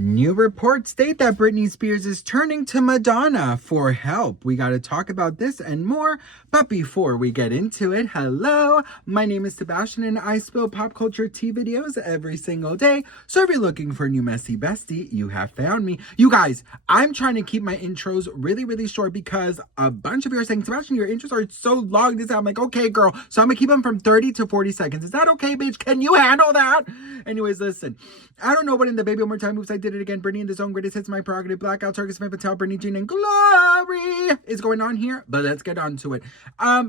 New reports state that Britney Spears is turning to Madonna for help. We got to talk about this and more. But before we get into it, hello, my name is Sebastian and I spill pop culture tea videos every single day. So if you're looking for a new messy bestie, you have found me. You guys, I'm trying to keep my intros really short because a bunch of you are saying, Sebastian, your intros are so long. I'm like, okay, girl. So I'm going to keep them from 30 to 40 seconds. Is that okay, bitch? Can you handle that? Anyways, listen, I don't know what in the baby one more time moves I did it again. Britney in the zone, greatest hits, my prerogative, blackout, Target, Smith, Patel, Britney Jean, and Glory is going on here, but let's get on to it.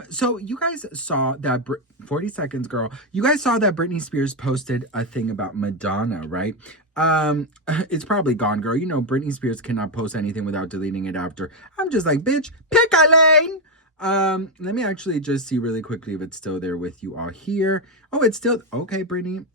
So you guys saw that 40 seconds, girl. You guys saw that Britney Spears posted a thing about Madonna, right? It's probably gone, girl. You know, Britney Spears cannot post anything without deleting it after. I'm just like, bitch, pick a lane. Let me actually just see really quickly if it's still there with you all here. Oh, it's still, okay, Britney.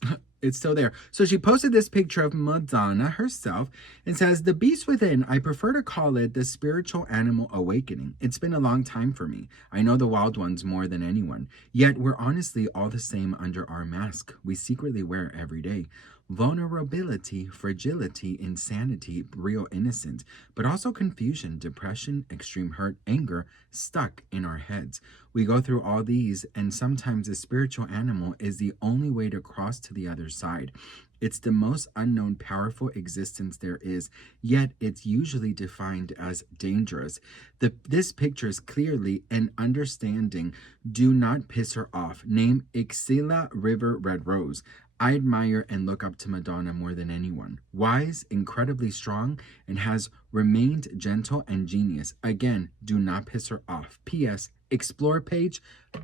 It's still there. So she posted this picture of Madonna herself and says, "The beast within, I prefer to call it the spiritual animal awakening. It's been a long time for me. I know the wild ones more than anyone. Yet we're honestly all the same under our mask we secretly wear every day. Vulnerability, fragility, insanity, real innocence, but also confusion, depression, extreme hurt, anger, stuck in our heads. We go through all these, and sometimes the spiritual animal is the only way to cross to the other side. It's the most unknown, powerful existence there is, yet it's usually defined as dangerous. This picture is clearly an understanding. Do not piss her off. Name Ixila River Red Rose. I admire and look up to Madonna more than anyone. Wise, incredibly strong, and has remained gentle and genius. Again, do not piss her off. P.S. Explore page,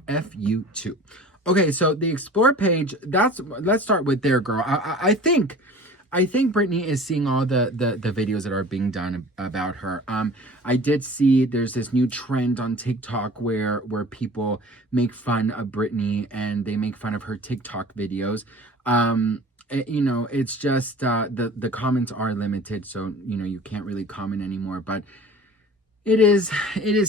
FU2. Okay, so the Explore page, let's start with there, girl. I think Britney is seeing all the videos that are being done about her. I did see there's this new trend on TikTok where people make fun of Britney and they make fun of her TikTok videos. You know, it's just the comments are limited, so you know you can't really comment anymore. But it is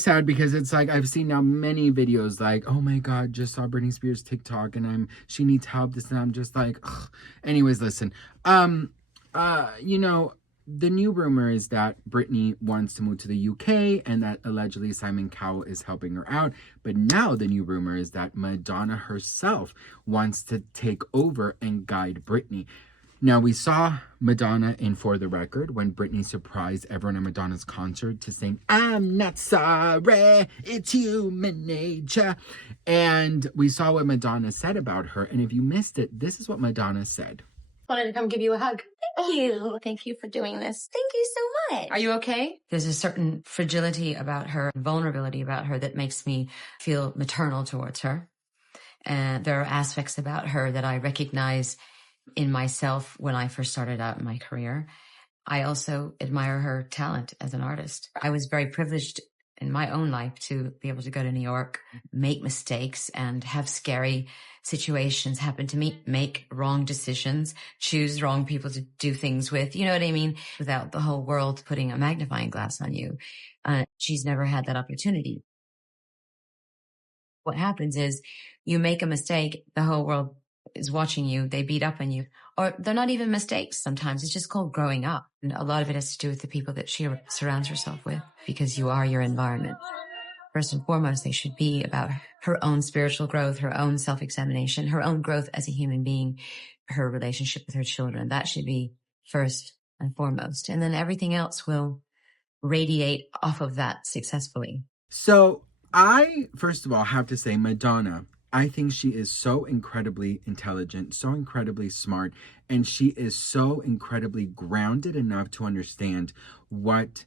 sad because it's like I've seen now many videos like, oh my god, just saw Britney Spears TikTok and she needs help, this and I'm just like, ugh. Anyways, listen. You know, the new rumor is that Britney wants to move to the UK and that allegedly Simon Cowell is helping her out. But now the new rumor is that Madonna herself wants to take over and guide Britney. Now, we saw Madonna in For the Record when Britney surprised everyone at Madonna's concert to sing, "I'm not sorry, it's human nature." And we saw what Madonna said about her. And if you missed it, this is what Madonna said. Wanted to come give you a hug. Thank you. Thank you for doing this. Thank you so much. Are you okay? There's a certain fragility about her, vulnerability about her that makes me feel maternal towards her. And there are aspects about her that I recognize in myself when I first started out in my career. I also admire her talent as an artist. I was very privileged in my own life to be able to go to New York, make mistakes and have scary situations happen to me, make wrong decisions, choose wrong people to do things with, you know what I mean? Without the whole world putting a magnifying glass on you. She's never had that opportunity. What happens is you make a mistake, the whole world is watching you, they beat up on you, or they're not even mistakes sometimes. It's just called growing up. And a lot of it has to do with the people that she surrounds herself with, because you are your environment. First and foremost, they should be about her own spiritual growth, her own self-examination, her own growth as a human being, her relationship with her children. That should be first and foremost. And then everything else will radiate off of that successfully. So I, first of all, have to say Madonna, I think she is so incredibly intelligent, so incredibly smart, and she is so incredibly grounded enough to understand what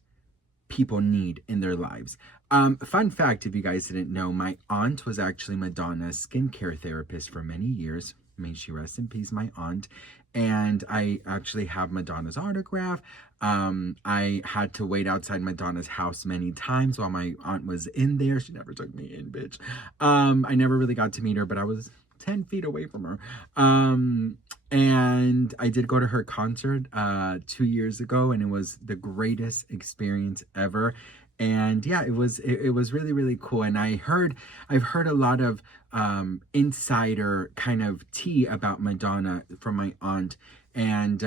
people need in their lives. Fun fact, if you guys didn't know, my aunt was actually Madonna's skincare therapist for many years. May she rest in peace, my aunt. And I actually have Madonna's autograph. I had to wait outside Madonna's house many times while my aunt was in there. She never took me in, bitch. I never really got to meet her, but I was 10 feet away from her. And I did go to her concert 2 years ago, and it was the greatest experience ever. And yeah, it was really cool. And I've heard a lot of insider kind of tea about Madonna from my aunt. And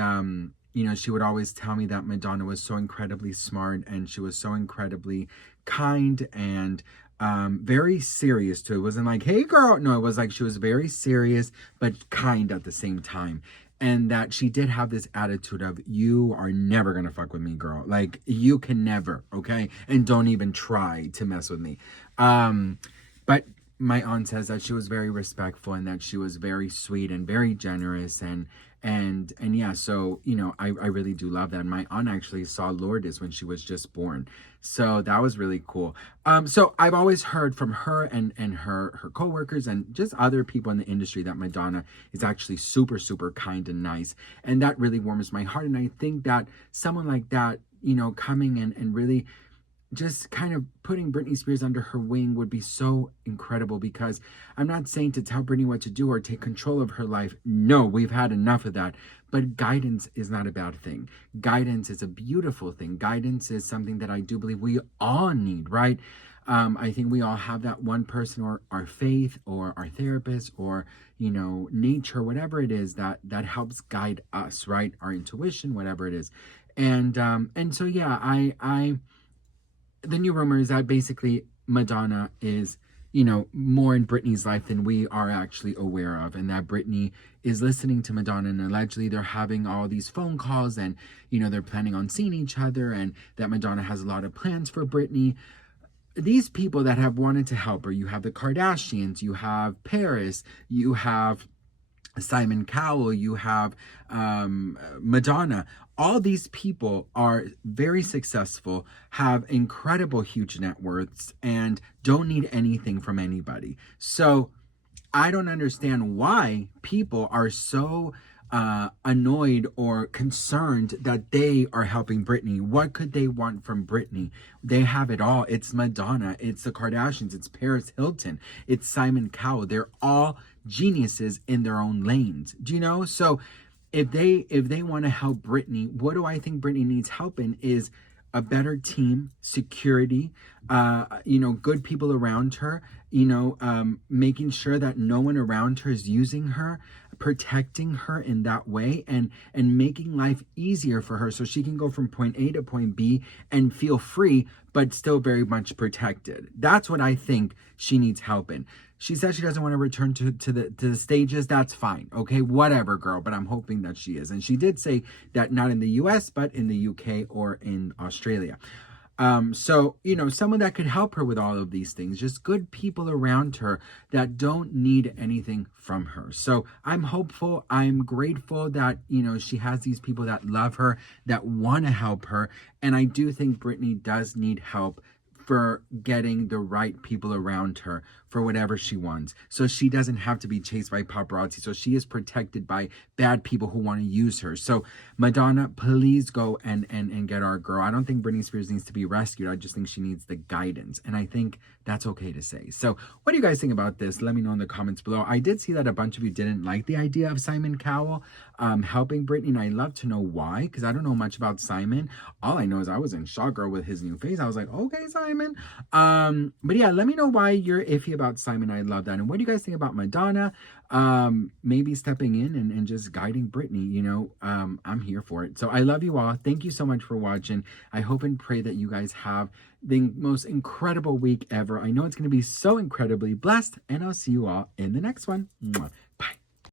she would always tell me that Madonna was so incredibly smart and she was so incredibly kind and very serious too. It wasn't like, hey girl. No, it was like she was very serious but kind at the same time. And that she did have this attitude of, you are never gonna fuck with me, girl. Like, you can never, okay? And don't even try to mess with me. But my aunt says that she was very respectful and that she was very sweet and very generous and yeah, so I really do love that. My aunt actually saw Lourdes when she was just born, so that was really cool. So I've always heard from her and her co-workers and just other people in the industry that Madonna is actually super, super kind and nice, and that really warms my heart. And I think that someone like that, coming in and really just kind of putting Britney Spears under her wing would be so incredible, because I'm not saying to tell Britney what to do or take control of her life. No, we've had enough of that. But guidance is not a bad thing. Guidance is a beautiful thing. Guidance is something that I do believe we all need, right? I think we all have that one person, or our faith or our therapist or, nature, whatever it is that helps guide us, right? Our intuition, whatever it is. And so, yeah, the new rumor is that basically Madonna is, more in Britney's life than we are actually aware of, and that Britney is listening to Madonna, and allegedly they're having all these phone calls, and, they're planning on seeing each other, and that Madonna has a lot of plans for Britney. These people that have wanted to help her, you have the Kardashians, you have Paris, you have Simon Cowell, you have Madonna. All these people are very successful, have incredible huge net worths, and don't need anything from anybody. So I don't understand why people are so annoyed or concerned that they are helping Britney. What could they want from Britney? They have it all. It's Madonna, it's the Kardashians, it's Paris Hilton, it's Simon Cowell. They're all geniuses in their own lanes. Do you know? So if they want to help Britney, what do I think Britney needs help in is a better team, security, good people around her, making sure that no one around her is using her, protecting her in that way, and making life easier for her so she can go from point A to point B and feel free, but still very much protected. That's what I think she needs help in. She says she doesn't want to return to the stages. That's fine. Okay, whatever, girl. But I'm hoping that she is. And she did say that not in the US, but in the UK or in Australia. So, someone that could help her with all of these things, just good people around her that don't need anything from her. So I'm hopeful. I'm grateful that, she has these people that love her, that want to help her. And I do think Britney does need help for getting the right people around her for whatever she wants. So she doesn't have to be chased by paparazzi. So she is protected by bad people who want to use her. So Madonna, please go and get our girl. I don't think Britney Spears needs to be rescued. I just think she needs the guidance. And I think that's okay to say. So what do you guys think about this? Let me know in the comments below. I did see that a bunch of you didn't like the idea of Simon Cowell helping Britney. And I'd love to know why, because I don't know much about Simon. All I know is I was in shock, girl, with his new face. I was like, okay, Simon. But yeah, let me know why you're iffy about Simon. I love that. And what do you guys think about Madonna maybe stepping in and just guiding Britney? I'm here for it. So I love you all. Thank you so much for watching. I hope and pray that you guys have the most incredible week ever. I know it's going to be so incredibly blessed, and I'll see you all in the next one. Mwah.